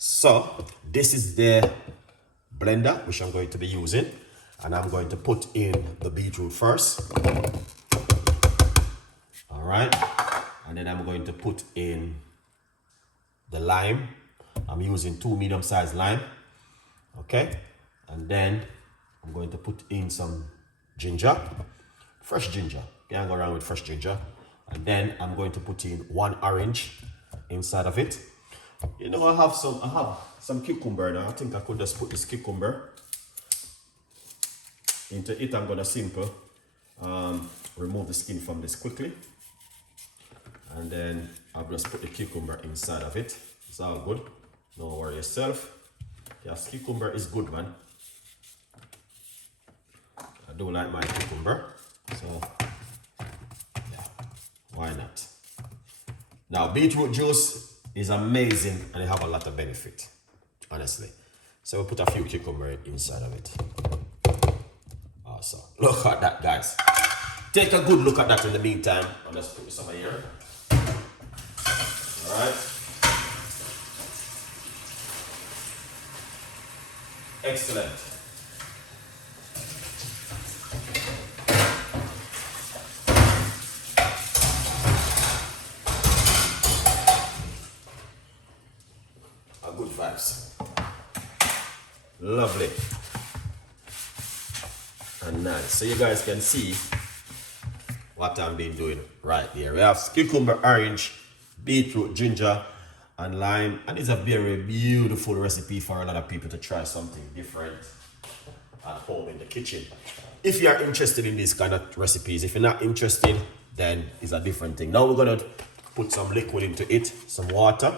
So this is the blender which I'm going to be using, and I'm going to put in the beetroot first. All right, and then I'm going to put in the lime. I'm using 2 medium-sized lime. Okay, and then I'm going to put in some ginger, fresh ginger. Can't go around with fresh ginger. And then I'm going to put in 1 orange inside of it. You know, I have some cucumber now. I think I could just put this cucumber into it. I'm gonna simple remove the skin from this quickly, and then I'll just put the cucumber inside of it. It's all good. Don't worry yourself. Yes, cucumber is good, man. I do like my cucumber, so yeah, why not? Now, beetroot juice is amazing and it have a lot of benefit, honestly. So we'll put a few cucumber inside of it. Awesome. Look at that, guys. Take a good look at that in the meantime. I'll just put this over here. All right. Excellent. Good vibes. Lovely. And nice. So you guys can see what I've been doing right there. We have cucumber, orange, beetroot, ginger, and lime. And it's a very beautiful recipe for a lot of people to try something different at home in the kitchen. If you are interested in these kind of recipes, if you're not interested, then it's a different thing. Now we're gonna put some liquid into it, some water.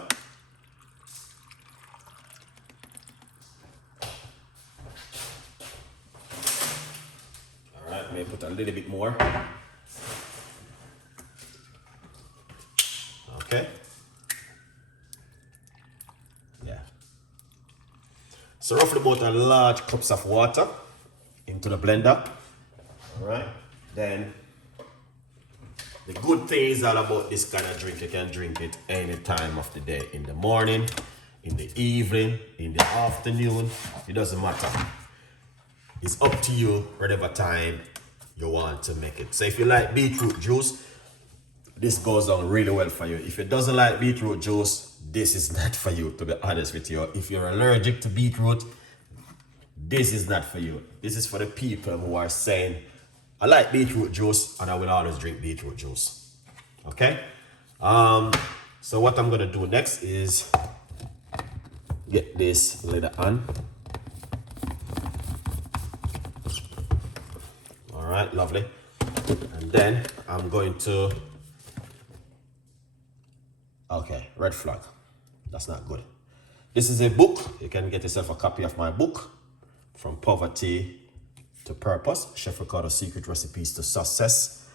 May put a little bit more. Okay. Yeah. So roughly about a large cups of water into the blender. All right. Then the good thing is all about this kind of drink. You can drink it any time of the day. In the morning, in the evening, in the afternoon. It doesn't matter. It's up to you whatever time you want to make it. So if you like beetroot juice, this goes on really well for you. If you doesn't like beetroot juice, this is not for you, to be honest with you. If you're allergic to beetroot, this is not for you. This is for the people who are saying, I like beetroot juice and I will always drink beetroot juice. Okay? So what I'm gonna do next is get this lid on. All right, lovely. And then I'm going to, okay, red flag. That's not good. This is a book. You can get yourself a copy of my book, From Poverty to Purpose, Chef Ricardo Secret Recipes to Success.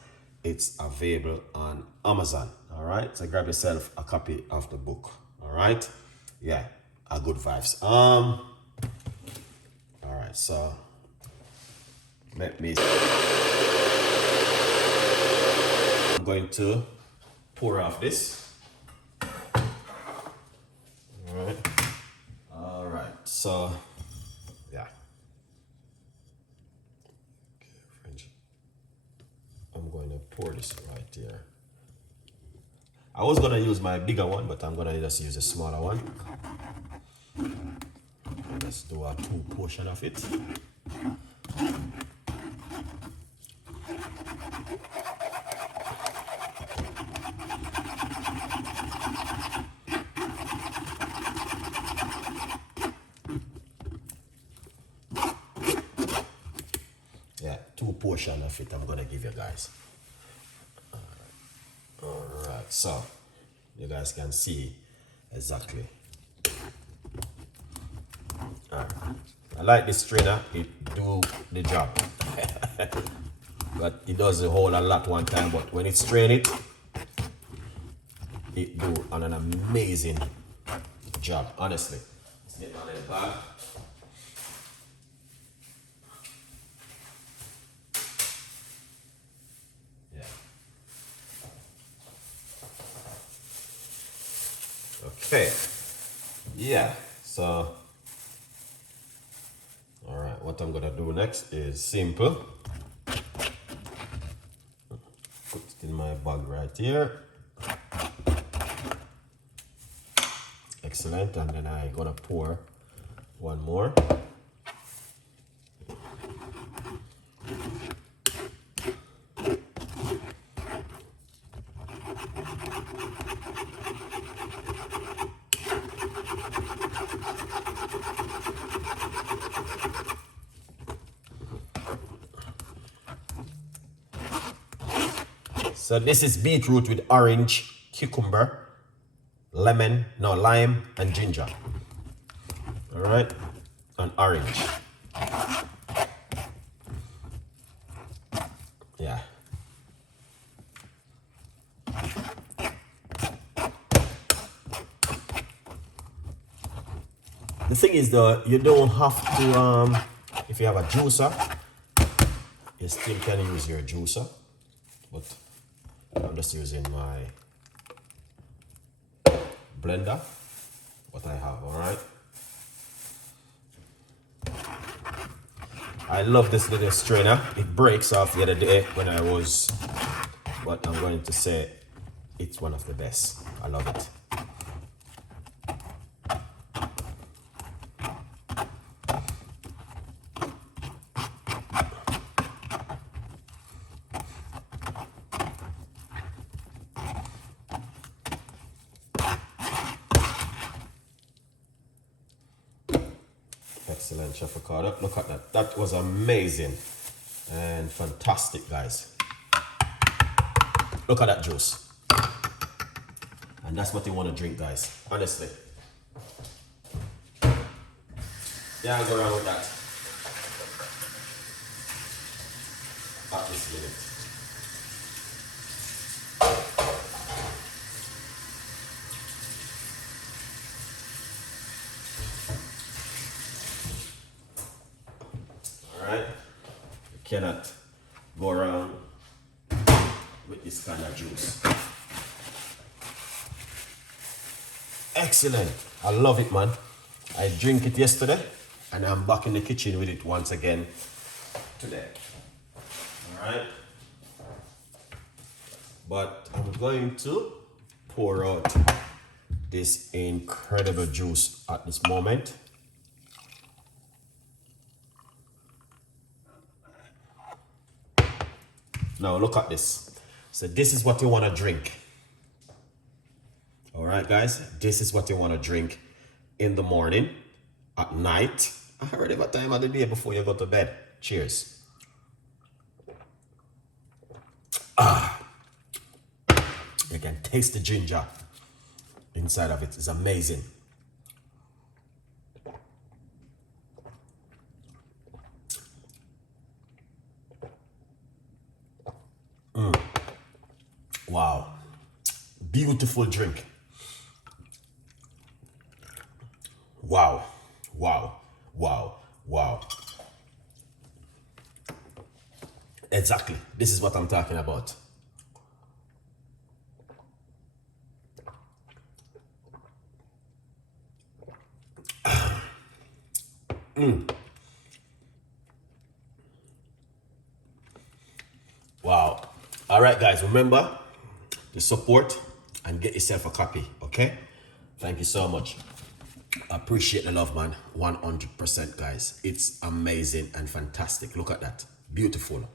It's available on Amazon. All right, so grab yourself a copy of the book. All right, yeah, a good vibes. All right, so let me. I'm going to pour off this. All right. So, yeah. Okay, French. I'm going to pour this right here. I was gonna use my bigger one, but I'm gonna just use a smaller one. Let's do a 2 portion of it. Yeah, 2 portion of it I'm gonna give you guys. All right, so you guys can see exactly. All right. I like this strainer, it do the job. But it does a whole lot one time, but when it strain it, it do an amazing job, honestly. Let's get my little bag. Yeah. Okay. Yeah. So, all right, what I'm gonna do next is simple. Put it in my bag right here. Excellent, and then I'm gonna pour one more. So this is beetroot with orange, cucumber, lemon, no, lime, and ginger. All right, and orange. Yeah. The thing is though, you don't have to, if you have a juicer, you still can use your juicer, but I'm just using my blender, what I have, all right? I love this little strainer. It breaks off the other day when I was, but I'm going to say it's one of the best. I love it. Excellent, Chef Ricardo. Look at that. That was amazing and fantastic, guys. Look at that juice. And that's what you want to drink, guys. Honestly. Yeah, I'll go around with that. At this minute. Cannot go around with this kind of juice. Excellent. I love it, man. I drink it yesterday and I'm back in the kitchen with it once again today. All right. But I'm going to pour out this incredible juice at this moment. Now look at this. So this is what you want to drink. All right, guys. This is what you want to drink in the morning, at night, whatever time of the day before you go to bed. Cheers. You can taste the ginger inside of it. It's amazing. Wow. Beautiful drink. Wow. Wow. Wow. Wow. Exactly. This is what I'm talking about. Wow. All right, guys. Remember to support and get yourself a copy, okay? Thank you so much. I appreciate the love, man. 100%, guys. It's amazing and fantastic. Look at that. Beautiful.